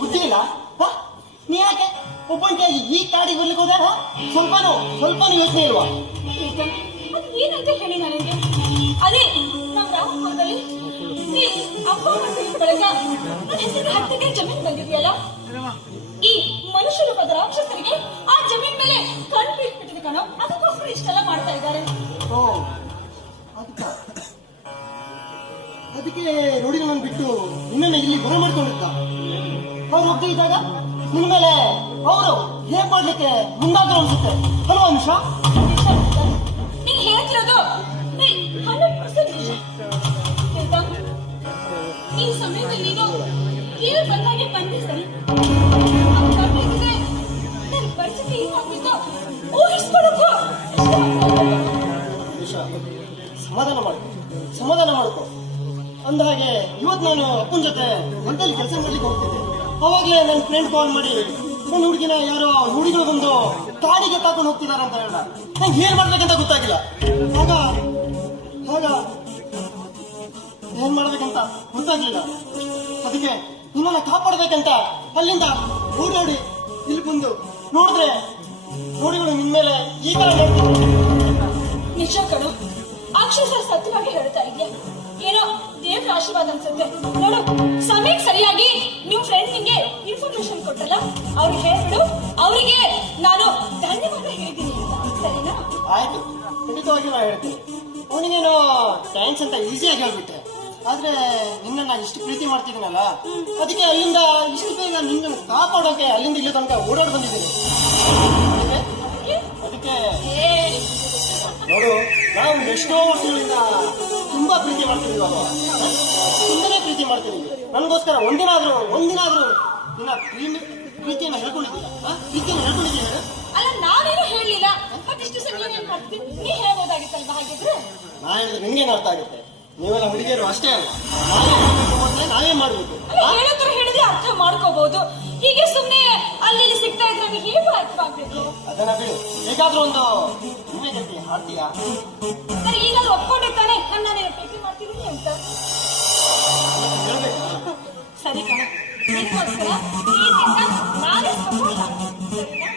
ಬುದ್ಧಿ ನೀ ಯಾಕೆ? ಒಬ್ಬಂಟಿಯಾಗಿ ಈ ಕಾಡಿಗೆ ಬರ್ಲಿಕ್ಕೆ ಹೋದ? ಸ್ವಲ್ಪನೂ ಸ್ವಲ್ಪನೂ ಯೋಚನೆ ಇಲ್ವಾ? ಏನಂತ ಹೇಳಿ ನನಗೆ? ಅದೇ ನಮ್ಮ ರಾಮಪುರದಲ್ಲಿ ಅಪ್ಪ ಮತ್ತು ಬೆಳಗ ನನ್ನ ಹೆಸರಿಗೆ ಹತ್ತಿಗೆ ಜಮೀನ್ ಬಂದಿದೆಯಲ್ಲ? ಈ ಮನುಷ್ಯ ರೂಪದ ರಾಕ್ಷಸರಿಗೆ ಆ ಜಮೀನ್ ಮೇಲೆ ಕಣ್ಣು ಬಿಟ್ಬಿಟ್ಟಿದೆ ಕಣೋ. ಅದಕ್ಕೋಸ್ಕರ ಇಷ್ಟೆಲ್ಲ ಮಾಡ್ತಾ ಇದ್ದಾರೆ. ಓ ಅದಕ್ಕ ಅದಕ್ಕೆ ನೋಡಿ ನಾನು ಬಿಟ್ಟು ನಿನ್ನನ್ನು ಇಲ್ಲಿ ಬರ ಮಾಡ್ಕೊಂಡಿದ್ದ ಅವ್ರು ಮಕ್ಕಳು ಇದ್ದಾಗ ನಿಮ್ಮ ಮೇಲೆ ಅವರು ಹೇಗ್ ಮಾಡ್ಲಿಕ್ಕೆ ಮುಂದಾದ್ರು ಅನ್ಸುತ್ತೆ. ಅಲ್ವಾ ಪ್ರೀತಮ್. ನೀನ್ ಹೇಳ್ತಿರೋದು ಹಂಡ್ರೆಡ್ ಪರ್ಸೆಂಟ್ ನಿಜ. ಪ್ರೀತಮ್, ಈ ಸಮಯದಲ್ಲಿ ನೀನು ಕೀಳು ಬಂದಾಗೆ ಬಂದೆ ಸರಿ. ಪರಿಸ್ಥಿತಿ ಸಮಾಧಾನ ಮಾಡ್ಕೊ ಸಮಾಧಾನ ಮಾಡ್ಕೊ. ಅಂದ ಹಾಗೆ ಇವತ್ತು ನಾನು ಅಪ್ಪನ ಜೊತೆ ಹೊಲದಲ್ಲಿ ಕೆಲಸ ಮಾಡ್ಲಿಕ್ಕೆ ಹೋಗ್ತಿದ್ದೆ. ಅವಾಗ್ಲೇ ನನ್ನ ಫ್ರೆಂಡ್ ಕಾಲ್ ಮಾಡಿ, ನನ್ನ ಹುಡುಗಿನ ಯಾರೋ ಹುಡುಗಿಗಳು ಬಂದು ಕಾಡಿಗೆ ತಾಕೊಂಡು ಹೋಗ್ತಿದಾರೆ ಅಂತ ಹೇಳ ನಂಗೆ ಏನ್ ಮಾಡ್ಬೇಕಂತ ಗೊತ್ತಾಗಿಲ್ಲ. ಆಗ ಆಗ ಏನ್ ಮಾಡ್ಬೇಕಂತ ಗೊತ್ತಾಗ್ಲಿಲ್ಲ. ಅದಕ್ಕೆ ನಿಮ್ಮನ್ನ ಕಾಪಾಡ್ಬೇಕಂತ ಅಲ್ಲಿಂದ ಓಡಾಡಿ ಇಲ್ಲಿ ಬಂದು ನೋಡಿದ್ರೆ ನೋಡಿಗಳು ನಿನ್ ಮೇಲೆ ಈ ತರ ನಿಜ ಕಣು ಅಕ್ಷರ ಸತ್ಯವಾಗಿ ಹೇಳ್ತಾ ಇದೆಯಾ? ಏನೋ ದೇವ್ರ ಆಶೀರ್ವಾದ ಅನ್ಸುತ್ತೆ. ನೋಡು ಅವರಿಗೆ ನಾನು ಧನ್ಯವಾದ ಹೇಳ್ತೀನಿ ಸರಿನಾ? ಆಯ್ತು. ಖಂಡಿತವಾಗಿ ನಾ ಹೇಳ್ತೀನಿ. ಅವನಿಗೇನು ಥ್ಯಾಂಕ್ಸ್ ಅಂತ ಈಸಿಯಾಗಿ ಹೇಳ್ಬಿಟ್ಟೆ. ಆದ್ರೆ ನಿನ್ನ ಇಷ್ಟು ಪ್ರೀತಿ ಮಾಡ್ತಿದ್ದೀನಲ್ಲ ಅದಕ್ಕೆ ಅಲ್ಲಿಂದ ಇಷ್ಟು ಬೇಗ ನಿನ್ನ ಕಾಪಾಡೋಕೆ ಅಲ್ಲಿಂದ ಇಲ್ಲಿ ತನಕ ಓಡಾಡಿ ಬಂದಿದ್ದೀನಿ. ಅದಕ್ಕೆ? ನೋಡು ನಾವು ಎಷ್ಟೋ ವರ್ಷಗಳಿಂದ ತುಂಬಾ ಪ್ರೀತಿ ಅಲ್ವಾ? ಹ? ತುಂಬಾನೇ ಪ್ರೀತಿ ಮಾಡ್ತೀನಿ ನನಗೋಸ್ಕರ ಒಂದಿನ ಆದ್ರೂ ಒಂದಿನ ಆದ್ರೂ ನಿನ್ನ ಪ್ರೀತಿ ನೀ ಹೇಳ್ಬೋದಾಗಿತ್ತಲ್ವಾ ಹಾಗಿದ್ರೆ? ನಾ ಹೇಳಿದ್ರೆ ನಿಮ್ಗೇನು ಅರ್ಥ ಆಗುತ್ತೆ? ನೀವೆಲ್ಲ ಹುಡುಗಿಯರು ಅಷ್ಟೇ ಅಲ್ಲ. ನಾವೇ ಮಾಡ್ಬೇಕು ಅಂದ್ರೆ ನಾವೇ ಮಾಡ್ಬೇಕು. ಅಲ್ಲ ಹೇಳಿದ್ರು ಹೇಳಿದ್ರೆ ಅರ್ಥ ಮಾಡ್ಕೋಬಹುದು ಹೀಗೆ ಸುಮ್ಮನೆ ಅಲ್ಲಿ ಸಿಗ್ತಾ ಇದ್ರೆ ನಮಗೆ ಹೇಗೆ ಅರ್ಥ ಆಗ್ಬೇಕು? ಅದನ್ನ ಬಿಡು. ಹೇಗಾದ್ರೂ ಒಂದು ನಿಮ್ಮೆ ಗತಿ ಹಾಡ್ತೀಯಾ ಸರಿ ಈಗಾದ್ರೂ ಒಪ್ಕೊಂಡೆ ತಾನೆ? ನನ್ನ ನೀನು ಪ್ರೀತಿ ಮಾಡ್ತೀನಿ ಅಂತ. ಹೇಳ್ಬೇಕು. ಸರಿ ಕಣ. ನಿನ್ಗೋಸ್ಕರ ಈ ದಿನ ನಾನೇ support ಆಗ್ತೀನಿ, ಸರಿನಾ?